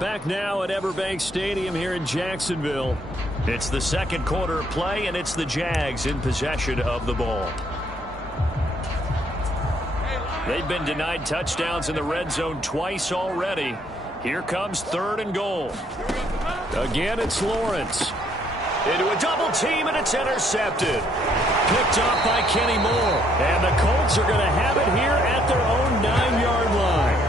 Back now at Everbank Stadium here in Jacksonville. It's the second quarter of play, and it's the Jags in possession of the ball. They've been denied touchdowns in the red zone twice already. Here comes 3rd and goal. Again, it's Lawrence. Into a double team, and it's intercepted. Picked off by Kenny Moore. And the Colts are going to have it here at their own 9-yard line.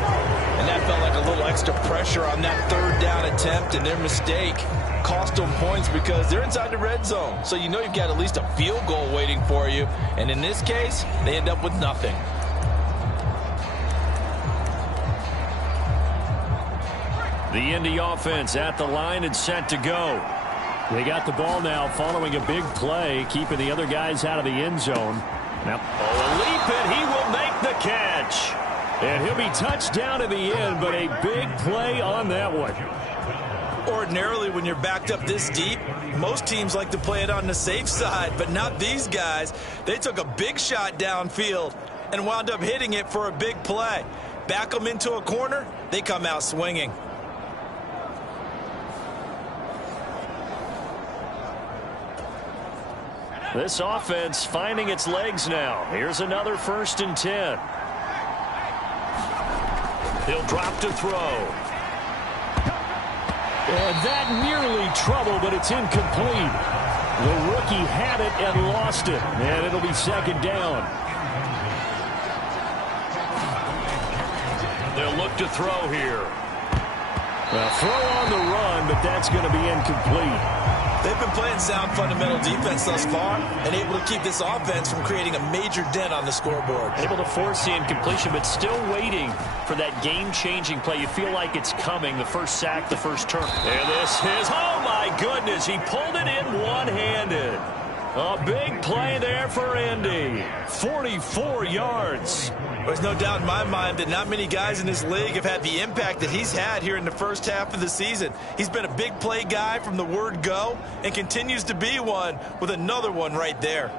And that felt like a little extra pressure on that 3rd down attempt, and their mistake cost them points because they're inside the red zone. So you know you've got at least a field goal waiting for you. And in this case, they end up with nothing. The Indy offense at the line and set to go. They got the ball now following a big play, keeping the other guys out of the end zone. Now, a leap, and he will make the catch. And he'll be touched down at the end, but a big play on that one. Ordinarily, when you're backed up this deep, most teams like to play it on the safe side, but not these guys. They took a big shot downfield and wound up hitting it for a big play. Back them into a corner, they come out swinging. This offense finding its legs now. Here's another 1st and 10. He'll drop to throw. And that nearly trouble, but it's incomplete. The rookie had it and lost it. And it'll be 2nd down. They'll look to throw here. A throw on the run, but that's going to be incomplete. They've been playing sound fundamental defense thus far and able to keep this offense from creating a major dent on the scoreboard. Able to force the incompletion, but still waiting for that game-changing play. You feel like it's coming, the first sack, the first turn. And this is, oh my goodness, he pulled it in one-handed. A big play there for Indy. 44 yards. There's no doubt in my mind that not many guys in this league have had the impact that he's had here in the first half of the season. He's been a big play guy from the word go and continues to be one with another one right there.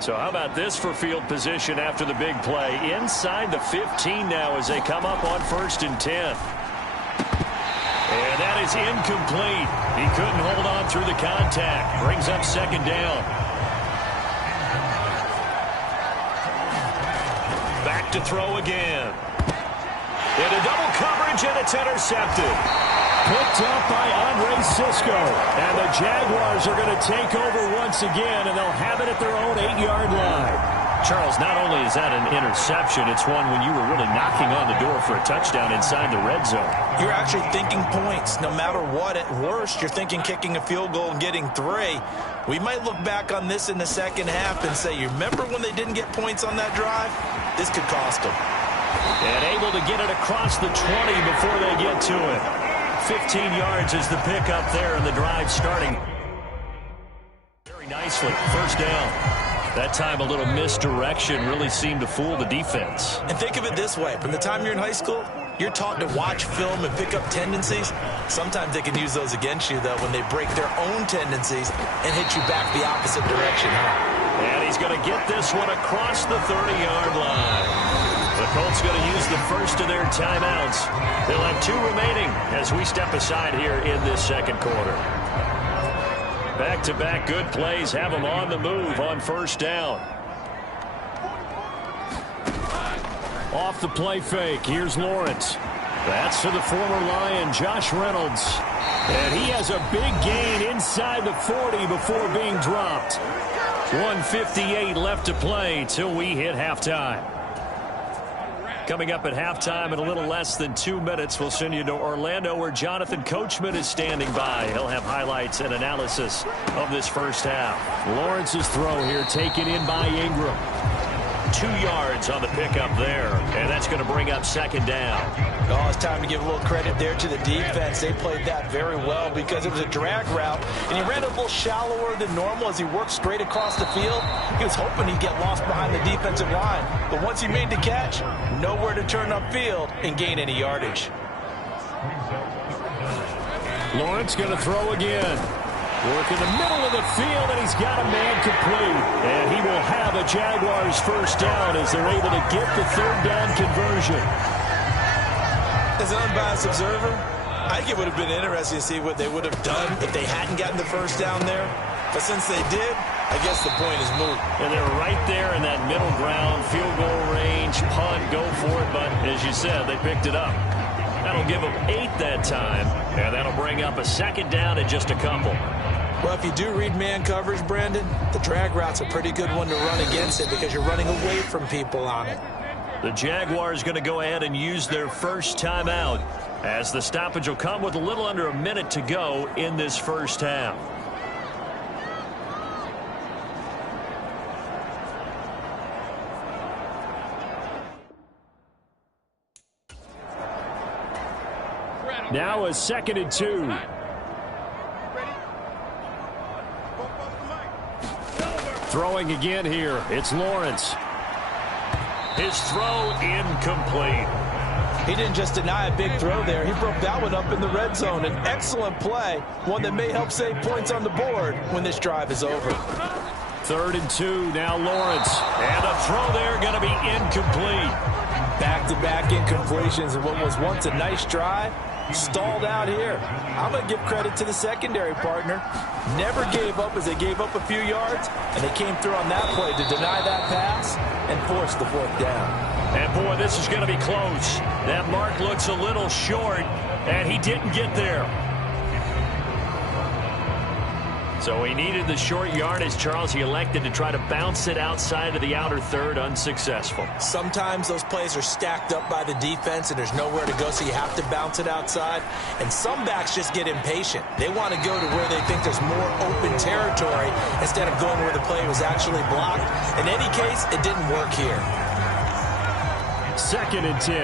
So how about this for field position after the big play? Inside the 15 now as they come up on 1st and 10. And that is incomplete. He couldn't hold on through the contact. Brings up 2nd down. Back to throw again. Into double coverage, and it's intercepted. Picked up by Andre Cisco. And the Jaguars are going to take over once again, and they'll have it at their own 8-yard line. Charles, not only is that an interception, it's one when you were really knocking on the door for a touchdown inside the red zone. You're actually thinking points. No matter what, at worst, you're thinking kicking a field goal and getting 3. We might look back on this in the second half and say, you remember when they didn't get points on that drive? This could cost them. And able to get it across the 20 before they get to it. 15 yards is the pickup there, and the drive starting very nicely. 1st down. That time a little misdirection really seemed to fool the defense. And think of it this way. From the time you're in high school, you're taught to watch film and pick up tendencies. Sometimes they can use those against you, though, when they break their own tendencies and hit you back the opposite direction. And he's going to get this one across the 30-yard line. The Colts going to use the first of their timeouts. They'll have 2 remaining as we step aside here in this 2nd quarter. Back-to-back good plays have them on the move on 1st down. Off the play fake, here's Lawrence. That's to the former Lion, Josh Reynolds. And he has a big gain inside the 40 before being dropped. 1:58 left to play till we hit halftime. Coming up at halftime in a little less than 2 minutes, we'll send you to Orlando where Jonathan Coachman is standing by. He'll have highlights and analysis of this first half. Lawrence's throw here taken in by Ingram. 2 yards on the pickup there, and that's going to bring up 2nd down. Oh, it's time to give a little credit there to the defense. They played that very well because it was a drag route, and he ran a little shallower than normal as he worked straight across the field. He was hoping he'd get lost behind the defensive line, but once he made the catch, nowhere to turn upfield and gain any yardage. Lawrence going to throw again. Work in the middle of the field, and he's got a man complete. And he will have a Jaguars first down as they're able to get the third down conversion. As an unbiased observer, I think it would have been interesting to see what they would have done if they hadn't gotten the first down there. But since they did, I guess the point is moot. And they're right there in that middle ground, field goal range, punt, go for it. But as you said, they picked it up. That'll give them 8 that time, and that'll bring up a second down and just a couple. Well, if you do read man coverage, Brandon, the drag route's a pretty good one to run against it because you're running away from people on it. The Jaguars going to go ahead and use their first timeout as the stoppage will come with a little under a minute to go in this first half. Now a 2nd and 2. Throwing again here. It's Lawrence. His throw incomplete. He didn't just deny a big throw there. He broke that one up in the red zone. An excellent play. One that may help save points on the board when this drive is over. 3rd and 2. Now Lawrence. And a throw there going to be incomplete. Back-to-back incompletions in what was once a nice drive. Stalled out here. I'm going to give credit to the secondary partner. Never gave up as they gave up a few yards, and they came through on that play to deny that pass and force the 4th down. And, boy, this is going to be close. That mark looks a little short, and he didn't get there. So he needed the short yardage, Charles. He elected to try to bounce it outside of the outer third, unsuccessful. Sometimes those plays are stacked up by the defense and there's nowhere to go, so you have to bounce it outside. And some backs just get impatient. They want to go to where they think there's more open territory instead of going where the play was actually blocked. In any case, it didn't work here. 2nd and 10.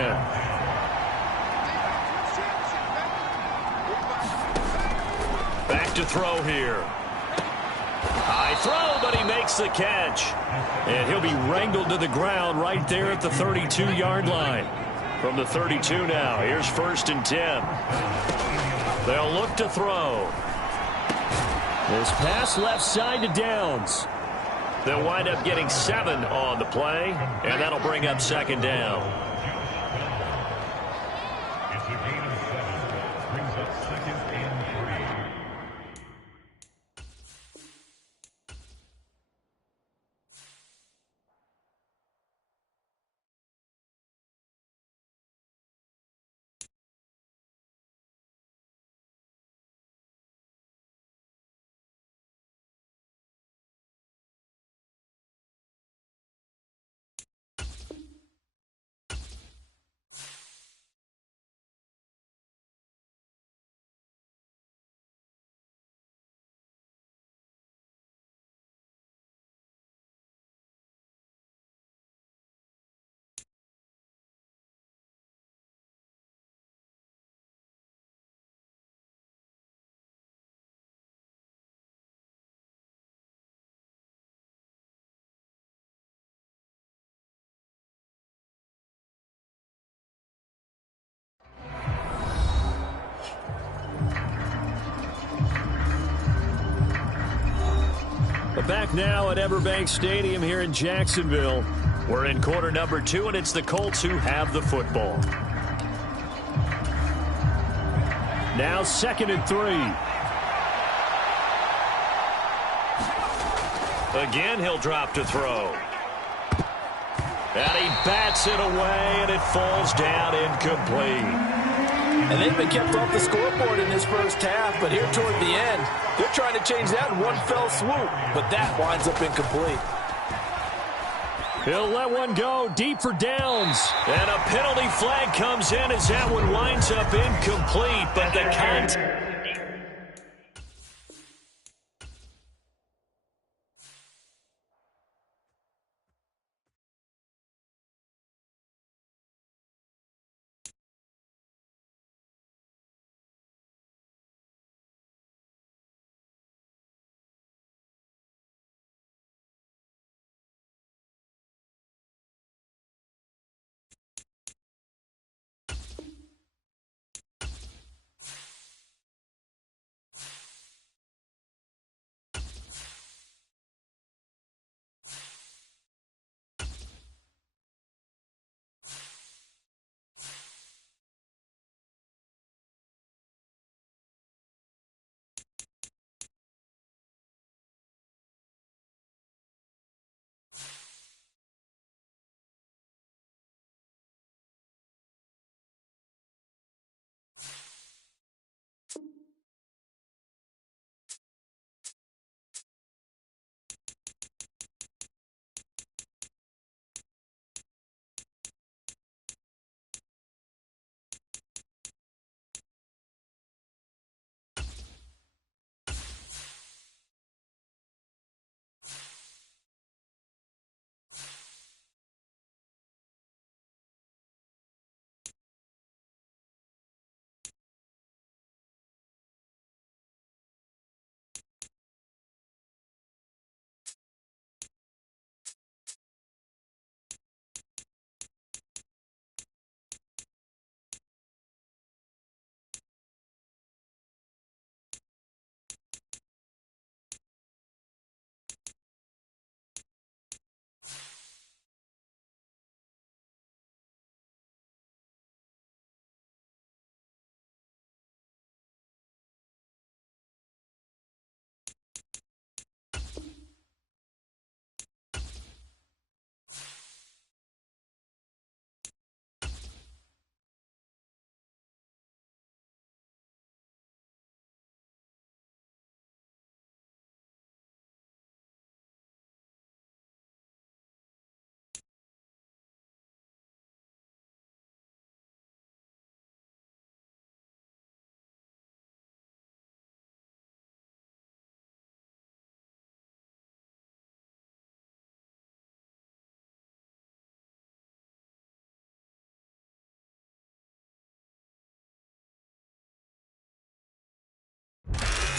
Back to throw here. High throw, but he makes the catch. And he'll be wrangled to the ground right there at the 32-yard line. From the 32 now, here's 1st and 10. They'll look to throw. This pass left side to Downs. They'll wind up getting 7 on the play, and that'll bring up 2nd down. Back now at Everbank Stadium here in Jacksonville. We're in quarter number 2, and it's the Colts who have the football. Now 2nd and 3. Again, he'll drop to throw. And he bats it away, and it falls down incomplete. And they've been kept off the scoreboard in this first half, but here toward the end, they're trying to change that in one fell swoop, but that winds up incomplete. He'll let one go deep for Downs. And a penalty flag comes in as that one winds up incomplete, but the count...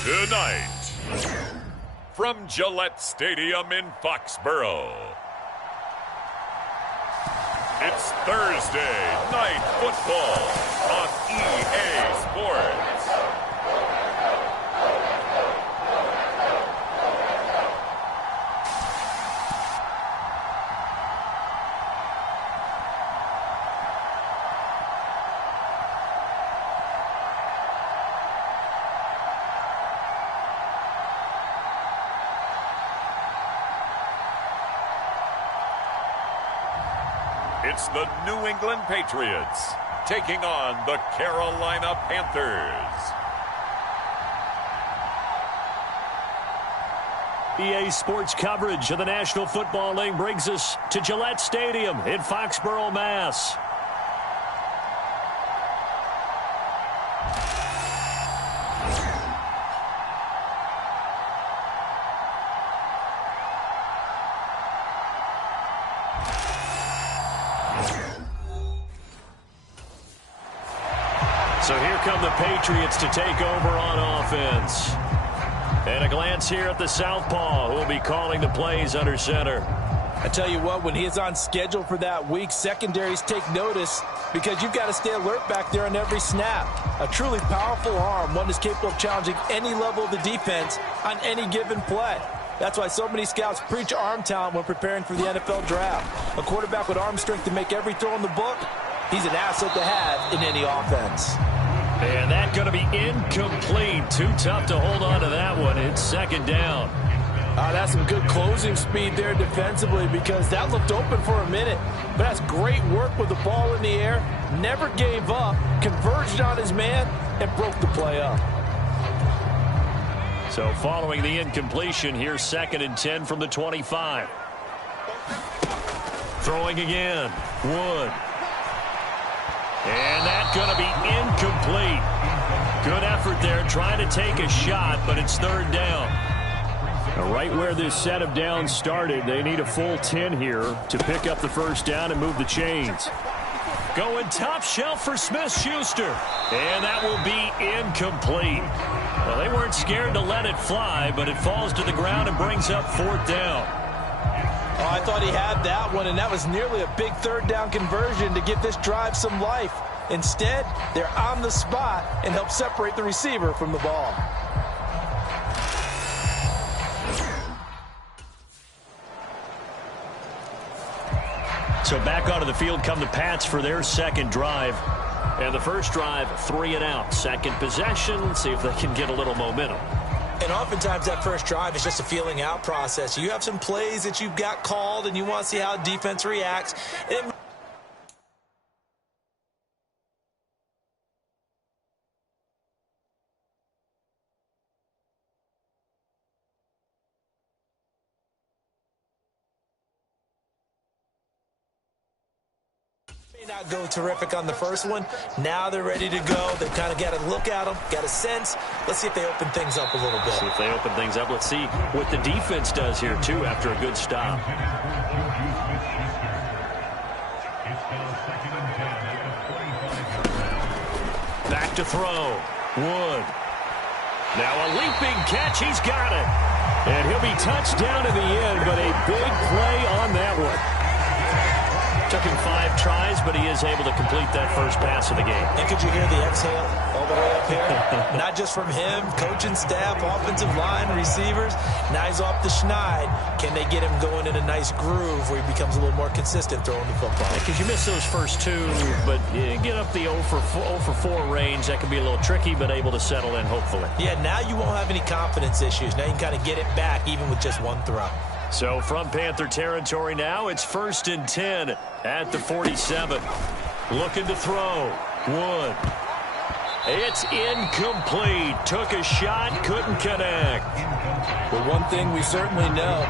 Tonight, from Gillette Stadium in Foxborough, it's Thursday Night Football on EA Sports. It's the New England Patriots taking on the Carolina Panthers. EA Sports coverage of the National Football League brings us to Gillette Stadium in Foxborough, Mass. So here come the Patriots to take over on offense. And a glance here at the southpaw, who will be calling the plays under center. I tell you what, when he is on schedule for that week, secondaries take notice because you've got to stay alert back there on every snap. A truly powerful arm, one that's capable of challenging any level of the defense on any given play. That's why so many scouts preach arm talent when preparing for the NFL draft. A quarterback with arm strength to make every throw in the book, he's an asset to have in any offense. And that's going to be incomplete. Too tough to hold on to that one. It's second down. That's some good closing speed there defensively because that looked open for a minute. But that's great work with the ball in the air. Never gave up, converged on his man, and broke the play up. So following the incompletion, here's 2nd and 10 from the 25. Throwing again. Wood. And that's going to be incomplete. Good effort there trying to take a shot, but it's 3rd down. Now, right where this set of downs started, they need a full 10 here to pick up the 1st down and move the chains. Going top shelf for Smith-Schuster. And that will be incomplete. Well, they weren't scared to let it fly, but it falls to the ground and brings up 4th down. Oh, I thought he had that one, and that was nearly a big 3rd down conversion to give this drive some life. Instead, they're on the spot and help separate the receiver from the ball. So back onto the field come the Pats for their 2nd drive. And the 1st drive, 3 and out. 2nd possession, see if they can get a little momentum. And oftentimes that 1st drive is just a feeling out process. You have some plays that you've got called and you want to see how defense reacts. It may not go terrific on the first one. Now they're ready to go. They've kind of got a look at them, got a sense. Let's see if they open things up a little bit. See if they open things up. Let's see what the defense does here, too, after a good stop. Back to throw. Wood. Now a leaping catch. He's got it. And he'll be touched down in the end, but a big play on that one. Took him 5 tries, but he is able to complete that first pass of the game. And could you hear the exhale all the way up here? Not just from him, coaching staff, offensive line, receivers. Now he's off the schneid. Can they get him going in a nice groove where he becomes a little more consistent throwing the football? Because you miss those first 2, but you get up the 0 for 4 range. That can be a little tricky, but able to settle in, hopefully. Yeah, now you won't have any confidence issues. Now you can kind of get it back even with just 1 throw. So from Panther territory now, it's 1st and 10 at the 47. Looking to throw. Wood. It's incomplete. Took a shot, couldn't connect. But one thing we certainly know,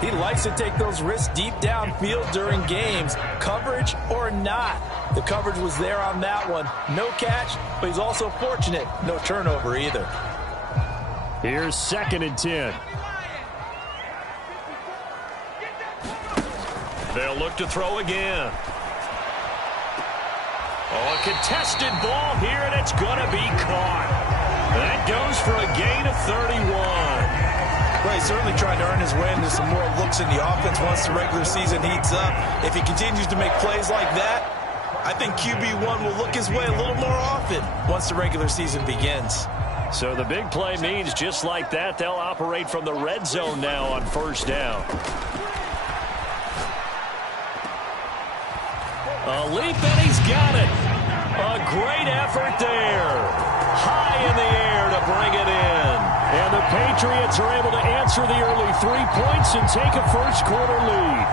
he likes to take those risks deep downfield during games, coverage or not. The coverage was there on that one. No catch, but he's also fortunate. No turnover either. Here's 2nd and 10. They'll look to throw again. Oh, a contested ball here, and it's going to be caught. That goes for a gain of 31. Well, he's certainly trying to earn his way into some more looks in the offense once the regular season heats up. If he continues to make plays like that, I think QB1 will look his way a little more often once the regular season begins. So the big play means just like that, they'll operate from the red zone now on first down. A leap, and he's got it. A great effort there. High in the air to bring it in. And the Patriots are able to answer the early 3 points and take a first-quarter lead.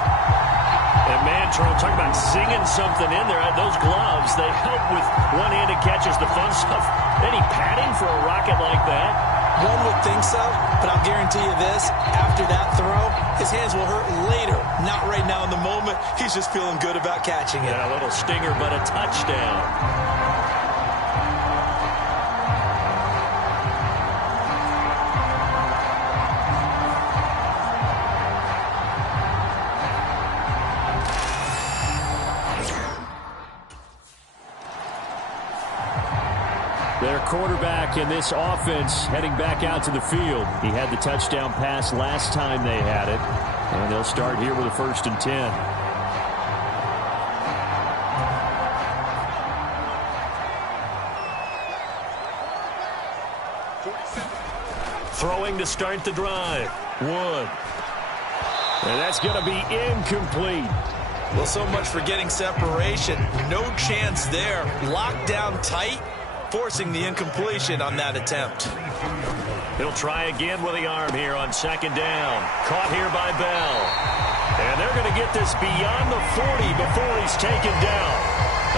And, man, Charles, talk about singing something in there. Those gloves, they help with one-handed catches, the fun stuff. Any padding for a rocket like that? One would think so, but I'll guarantee you this. After that throw, his hands will hurt later. Not right now in the moment. He's just feeling good about catching it. Yeah, a little stinger, but a touchdown. Their quarterback in this offense heading back out to the field. He had the touchdown pass last time they had it. And they'll start here with a 1st and 10. Throwing to start the drive. Wood. And that's going to be incomplete. Well, so much for getting separation. No chance there. Locked down tight, forcing the incompletion on that attempt. He'll try again with the arm here on 2nd down. Caught here by Bell. And they're going to get this beyond the 40 before he's taken down.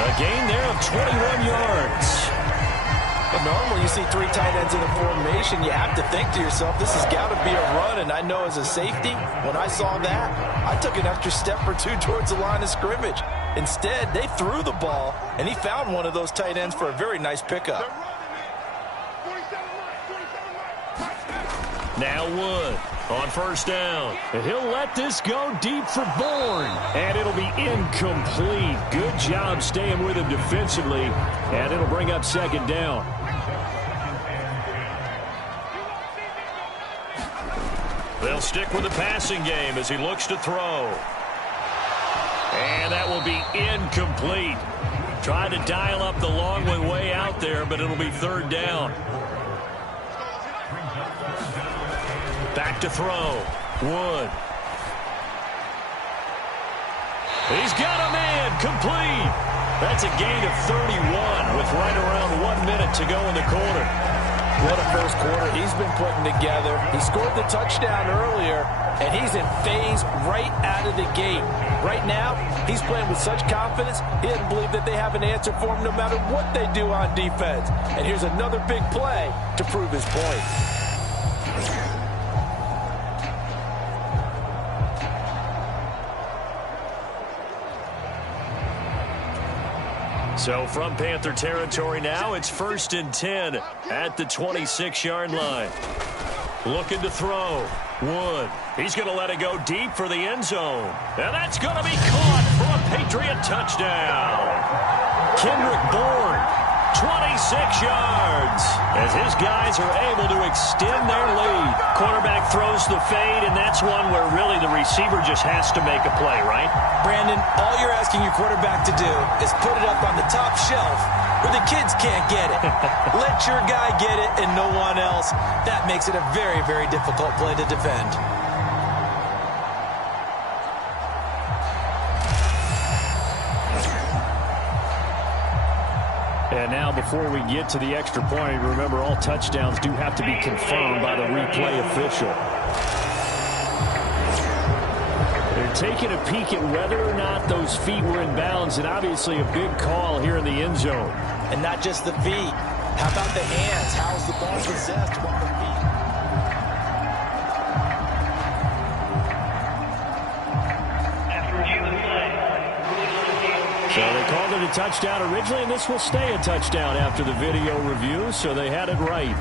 A gain there of 21 yards. But normally you see 3 tight ends in a formation, you have to think to yourself, this has got to be a run. And I know as a safety, when I saw that, I took an extra step or 2 towards the line of scrimmage. Instead, they threw the ball, and he found one of those tight ends for a very nice pickup. Now Wood on 1st down. And he'll let this go deep for Bourne. And it'll be incomplete. Good job staying with him defensively. And it'll bring up 2nd down. They'll stick with the passing game as he looks to throw. And that will be incomplete. Tried to dial up the long way out there, but it'll be 3rd down. Back to throw. Wood. He's got a man. Complete. That's a gain of 31 with right around 1 minute to go in the quarter. What a first quarter he's been putting together. He scored the touchdown earlier, and he's in phase right out of the gate. Right now, he's playing with such confidence, he doesn't believe that they have an answer for him no matter what they do on defense. And here's another big play to prove his point. So from Panther territory now, it's 1st and 10 at the 26-yard line. Looking to throw. Wood. He's going to let it go deep for the end zone. And that's going to be caught for a Patriot touchdown. Kendrick Bourne, 26 yards, as his guys are able to extend their lead. Quarterback throws the fade, and that's one where really the receiver just has to make a play, right? Brandon, all you're asking your quarterback to do is put it up on the top shelf where the kids can't get it. Let your guy get it and no one else. That makes it a very, very difficult play to defend. And now before we get to the extra point, remember all touchdowns do have to be confirmed by the replay official. They're taking a peek at whether or not those feet were in bounds, and obviously a big call here in the end zone. And not just the feet. How about the hands? How's the ball possessed while the feet? So they called it a touchdown originally, and this will stay a touchdown after the video review, so they had it right.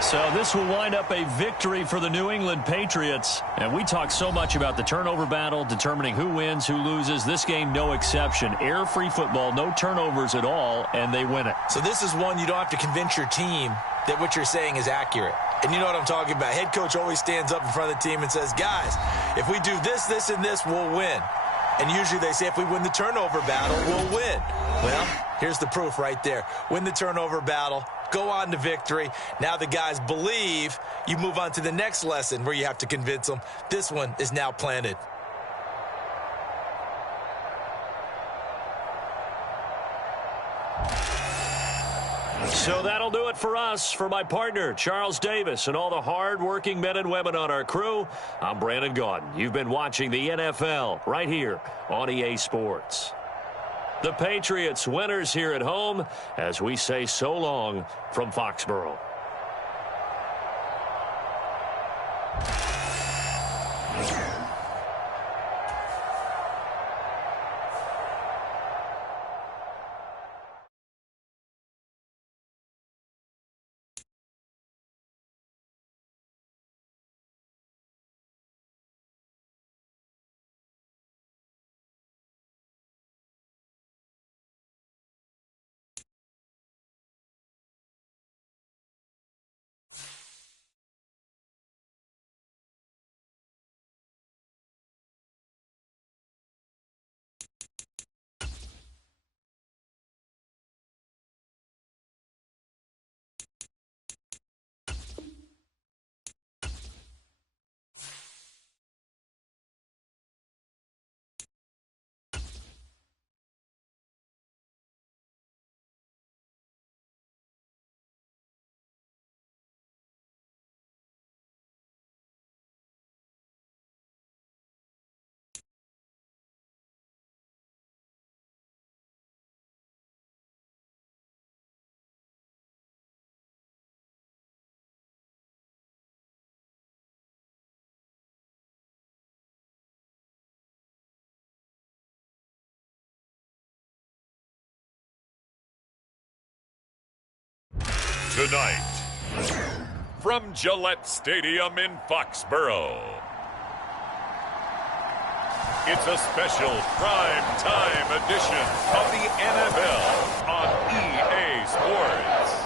So this will wind up a victory for the New England Patriots. And we talk so much about the turnover battle, determining who wins, who loses. This game, no exception. Error-free football, no turnovers at all, and they win it. So this is one you don't have to convince your team that what you're saying is accurate. And you know what I'm talking about. Head coach always stands up in front of the team and says, guys, if we do this, this, and this, we'll win. And usually they say if we win the turnover battle, we'll win. Well, here's the proof right there. Win the turnover battle, go on to victory. Now the guys believe. You move on to the next lesson where you have to convince them. This one is now planted. So that'll do it for us. For my partner, Charles Davis, and all the hard-working men and women on our crew, I'm Brandon Gaudin. You've been watching the NFL right here on EA Sports. The Patriots winners here at home as we say so long from Foxborough. Tonight, from Gillette Stadium in Foxborough, it's a special prime time edition of the NFL on EA Sports.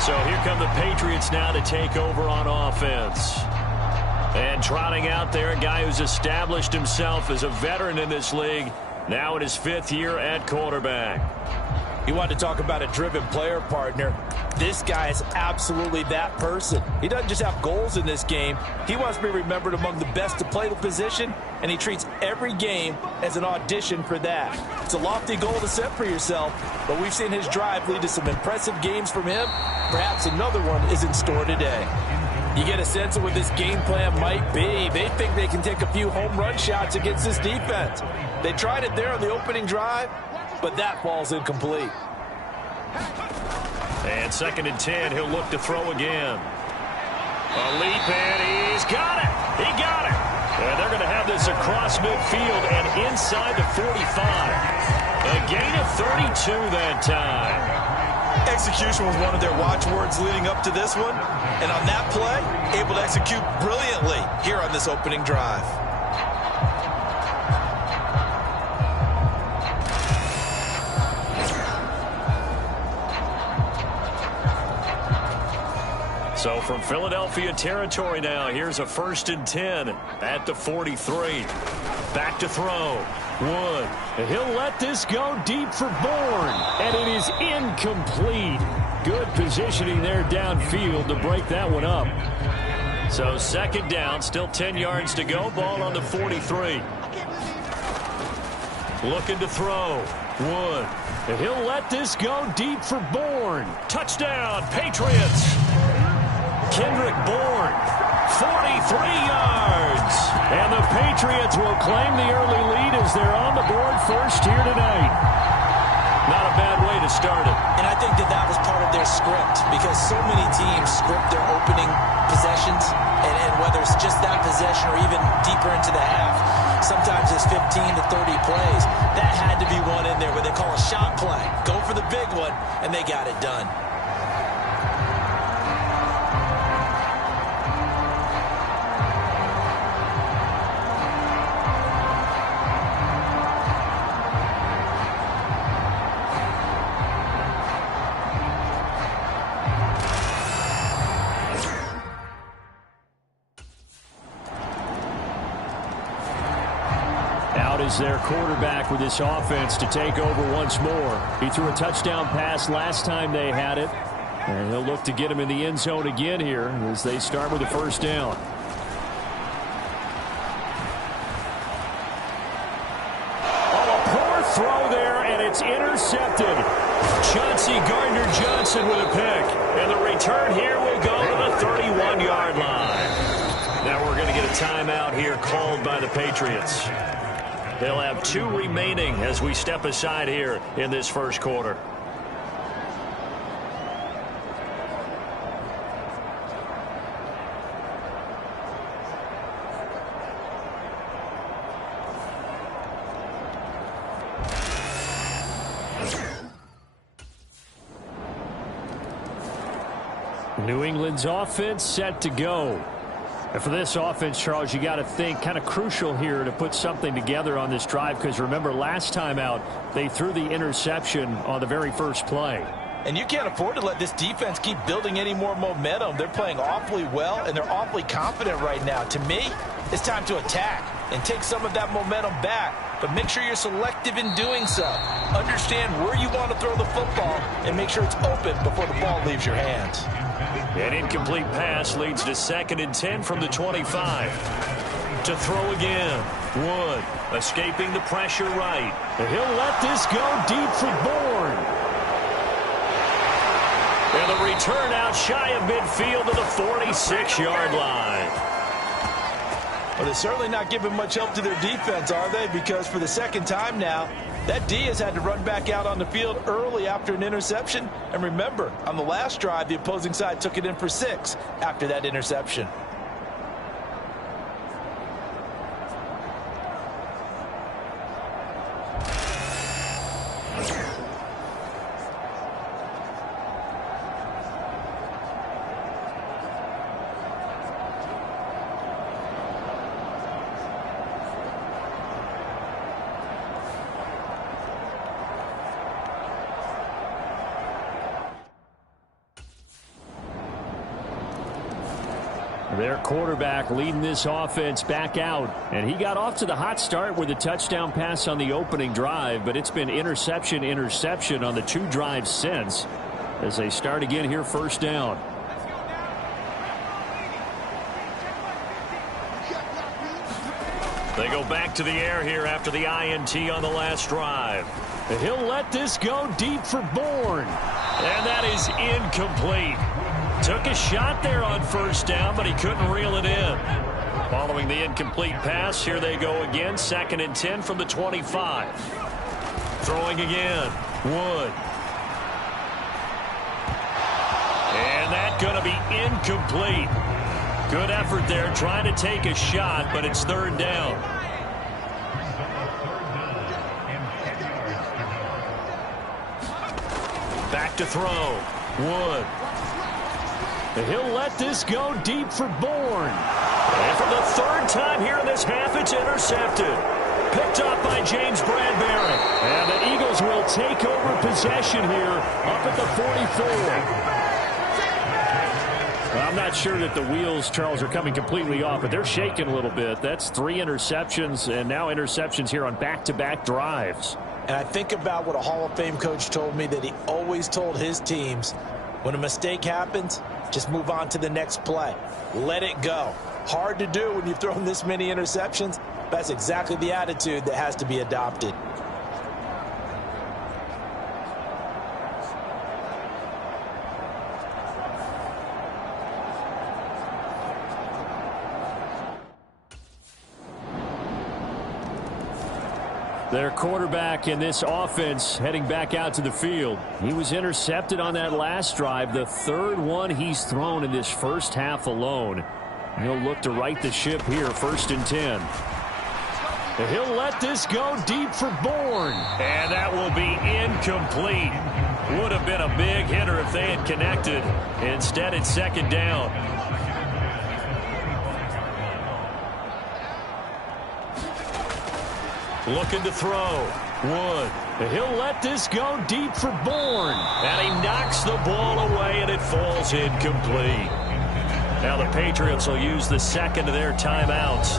So here come the Patriots now to take over on offense. And trotting out there, a guy who's established himself as a veteran in this league, now in his 5th year at quarterback. You want to talk about a driven player, partner. This guy is absolutely that person. He doesn't just have goals in this game. He wants to be remembered among the best to play the position, and he treats every game as an audition for that. It's a lofty goal to set for yourself, but we've seen his drive lead to some impressive games from him. Perhaps another one is in store today. You get a sense of what this game plan might be. They think they can take a few home run shots against this defense. They tried it there on the opening drive, but that falls incomplete. And 2nd and 10, he'll look to throw again. A leap, and he's got it. He got it. And they're going to have this across midfield and inside the 45. A gain of 32 that time. Execution was one of their watchwords leading up to this one. And on that play, able to execute brilliantly here on this opening drive. So from Philadelphia territory now, here's a 1st and 10 at the 43. Back to throw. Wood. And he'll let this go deep for Bourne. And it is incomplete. Good positioning there downfield to break that one up. So 2nd down, still 10 yards to go. Ball on the 43. Looking to throw. Wood. And he'll let this go deep for Bourne. Touchdown, Patriots. Kendrick Bourne, 43 yards. And the Patriots will claim the early lead as they're on the board first here tonight. Not a bad way to start it. And I think that was part of their script, because so many teams script their opening possessions, and whether it's just that possession or even deeper into the half, sometimes it's 15 to 30 plays. That had to be one in there where they call a shot play. Go for the big one, and they got it done. Their quarterback with this offense to take over once more. He threw a touchdown pass last time they had it, and he'll look to get him in the end zone again here as they start with the first down. Oh, a poor throw there, and it's intercepted. Chauncey Gardner-Johnson with a pick, and the return here will go to the 31-yard line. Now we're going to get a timeout here called by the Patriots. They'll have 2 remaining as we step aside here in this first quarter. New England's offense set to go. And for this offense, Charles, you got to think kind of crucial here to put something together on this drive, because remember last time out they threw the interception on the very first play. And you can't afford to let this defense keep building any more momentum. They're playing awfully well, and they're awfully confident right now. To me, it's time to attack and take some of that momentum back, but make sure you're selective in doing so. Understand where you want to throw the football and make sure it's open before the ball leaves your hands. An incomplete pass leads to 2nd and 10 from the 25. To throw again. Wood escaping the pressure right. And he'll let this go deep for Bourne. And the return out shy of midfield to the 46-yard line. Well, they're certainly not giving much help to their defense, are they? Because for the second time now, that D has had to run back out on the field early after an interception. And remember, on the last drive, the opposing side took it in for 6 after that interception. Their quarterback leading this offense back out, and he got off to the hot start with a touchdown pass on the opening drive, but it's been interception on the 2 drives since as they start again here first down. They go back to the air here after the INT on the last drive. He'll let this go deep for Bourne, and that is incomplete. Took a shot there on first down, but he couldn't reel it in. Following the incomplete pass, here they go again. 2nd and 10 from the 25. Throwing again. Wood. And that's going to be incomplete. Good effort there trying to take a shot, but it's 3rd down. Back to throw. Wood. He'll let this go deep for Bourne. And for the 3rd time here in this half, it's intercepted. Picked up by James Bradbury. And the Eagles will take over possession here up at the 44. I'm not sure that the wheels, Charles, are coming completely off, but they're shaking a little bit. That's 3 interceptions, and now interceptions here on back-to-back drives. And I think about what a Hall of Fame coach told me, that he always told his teams, when a mistake happens, just move on to the next play. Let it go. Hard to do when you've thrown this many interceptions. That's exactly the attitude that has to be adopted. Their quarterback in this offense heading back out to the field. He was intercepted on that last drive, the third one he's thrown in this first half alone. He'll look to right the ship here, 1st and 10. He'll let this go deep for Bourne. And that will be incomplete. Would have been a big hitter if they had connected. Instead, it's 2nd down. Looking to throw. Wood. He'll let this go deep for Bourne. And he knocks the ball away, and it falls incomplete. Now the Patriots will use the second of their timeouts.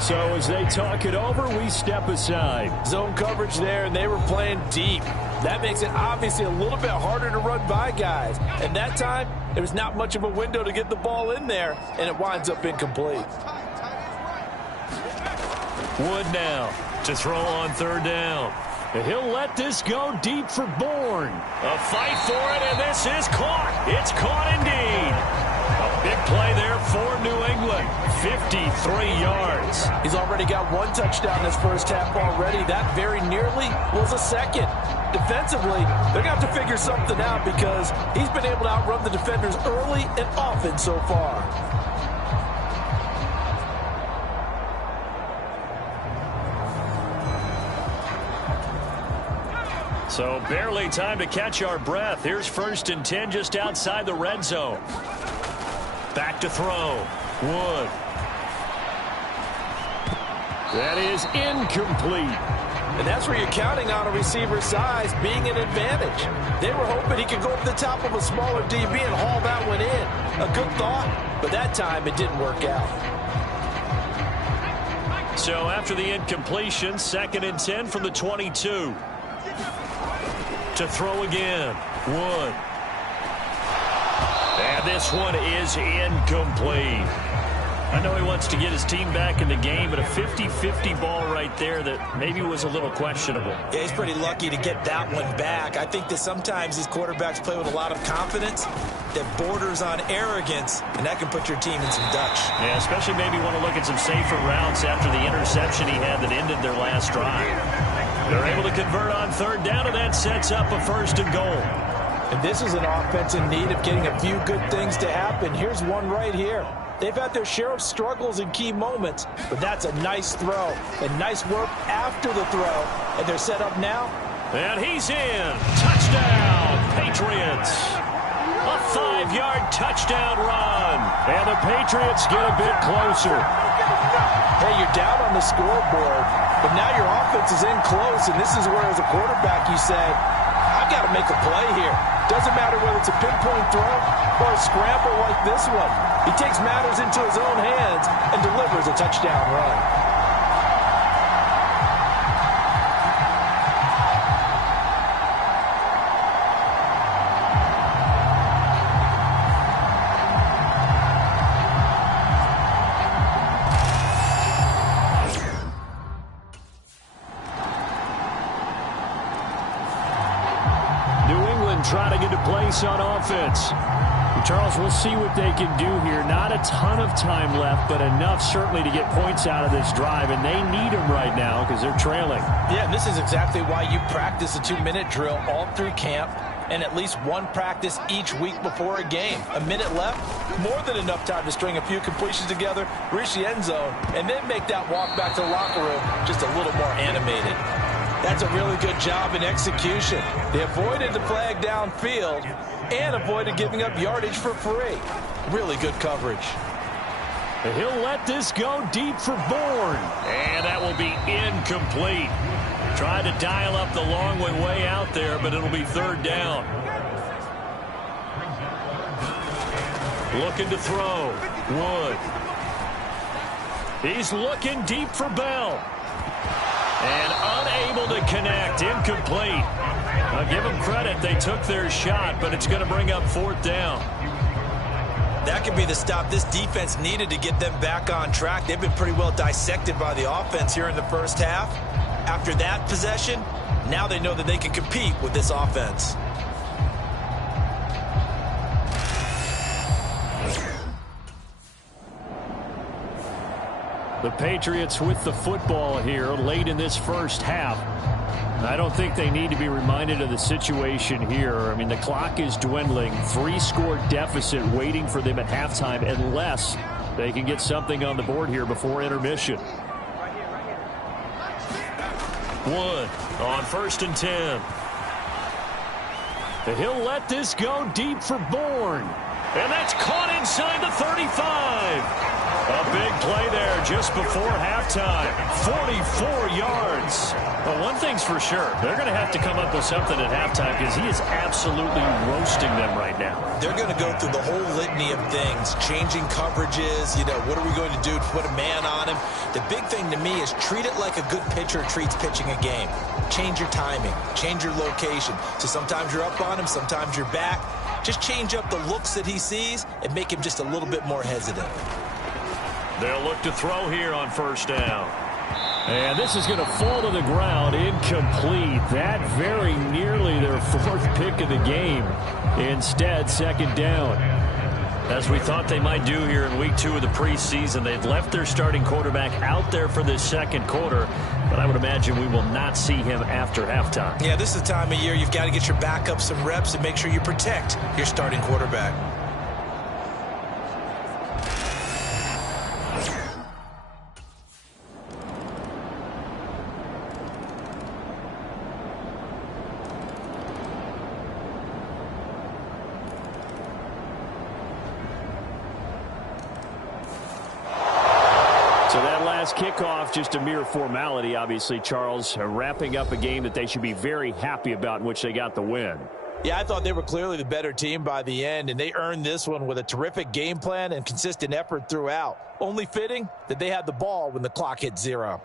So as they talk it over, we step aside. Zone coverage there, and they were playing deep. That makes it obviously a little bit harder to run by guys. And that time, there was not much of a window to get the ball in there, and it winds up incomplete. Wood now to throw on 3rd down. He'll let this go deep for Bourne. A fight for it, and this is caught. It's caught indeed. A big play there for New England. 53 yards. He's already got 1 touchdown this first half already. That very nearly was a second. Defensively, they're going to have to figure something out because he's been able to outrun the defenders early and often so far. So barely time to catch our breath. Here's 1st and 10 just outside the red zone. Back to throw. Wood. That is incomplete. And that's where you're counting on a receiver's size being an advantage. They were hoping he could go up the top of a smaller DB and haul that one in. A good thought, but that time it didn't work out. So after the incompletion, 2nd and 10 from the 22. To throw again. Wood. And this one is incomplete. I know he wants to get his team back in the game, but a 50-50 ball right there that maybe was a little questionable. Yeah, he's pretty lucky to get that one back. I think that sometimes these quarterbacks play with a lot of confidence that borders on arrogance, and that can put your team in some Dutch. Yeah, especially maybe want to look at some safer routes after the interception he had that ended their last drive. They're able to convert on 3rd down, and that sets up a 1st and goal. And this is an offense in need of getting a few good things to happen. Here's one right here. They've had their share of struggles in key moments, but that's a nice throw and nice work after the throw. And they're set up now. And he's in. Touchdown, Patriots. A 5-yard touchdown run. And the Patriots get a bit closer. Hey, you're down on the scoreboard, but now your offense is in close, and this is where, as a quarterback, you say, I've got to make a play here. Doesn't matter whether it's a pinpoint throw or a scramble like this one. He takes matters into his own hands and delivers a touchdown run. Trying to get a place on offense. Charles, we'll see what they can do here. Not a ton of time left, but enough certainly to get points out of this drive, and they need them right now because they're trailing. Yeah, this is exactly why you practice a 2-minute drill all through camp and at least one practice each week before a game. A minute left, more than enough time to string a few completions together, reach the end zone, and then make that walk back to the locker room just a little more animated. That's a really good job in execution. They avoided the flag downfield and avoided giving up yardage for free. Really good coverage. He'll let this go deep for Bourne. And that will be incomplete. Tried to dial up the long way out there, but it'll be 3rd down. Looking to throw. Wood. He's looking deep for Bell. And unable to connect. Incomplete. I'll give them credit. They took their shot, but it's going to bring up 4th down. That could be the stop this defense needed to get them back on track. They've been pretty well dissected by the offense here in the first half. After that possession, now they know that they can compete with this offense. The Patriots with the football here late in this first half. I don't think they need to be reminded of the situation here. I mean, the clock is dwindling. 3-score deficit waiting for them at halftime unless they can get something on the board here before intermission. Wood on 1st and 10. He'll let this go deep for Bourne. And that's caught inside the 35. A big play there just before halftime. 44 yards. Well, one thing's for sure. They're going to have to come up with something at halftime because he is absolutely roasting them right now. They're going to go through the whole litany of things, changing coverages. You know, what are we going to do to put a man on him? The big thing to me is treat it like a good pitcher treats pitching a game. Change your timing. Change your location. So sometimes you're up on him, sometimes you're back. Just change up the looks that he sees and make him just a little bit more hesitant. They'll look to throw here on 1st down. And this is going to fall to the ground, incomplete. That very nearly their 4th pick of the game. Instead, 2nd down. As we thought they might do here in week 2 of the preseason, they've left their starting quarterback out there for this 2nd quarter. But I would imagine we will not see him after halftime. Yeah, this is the time of year you've got to get your backup some reps and make sure you protect your starting quarterback. Kickoff, just a mere formality, obviously, Charles, wrapping up a game that they should be very happy about in which they got the win. Yeah, I thought they were clearly the better team by the end, and they earned this one with a terrific game plan and consistent effort throughout. Only fitting that they had the ball when the clock hit 0.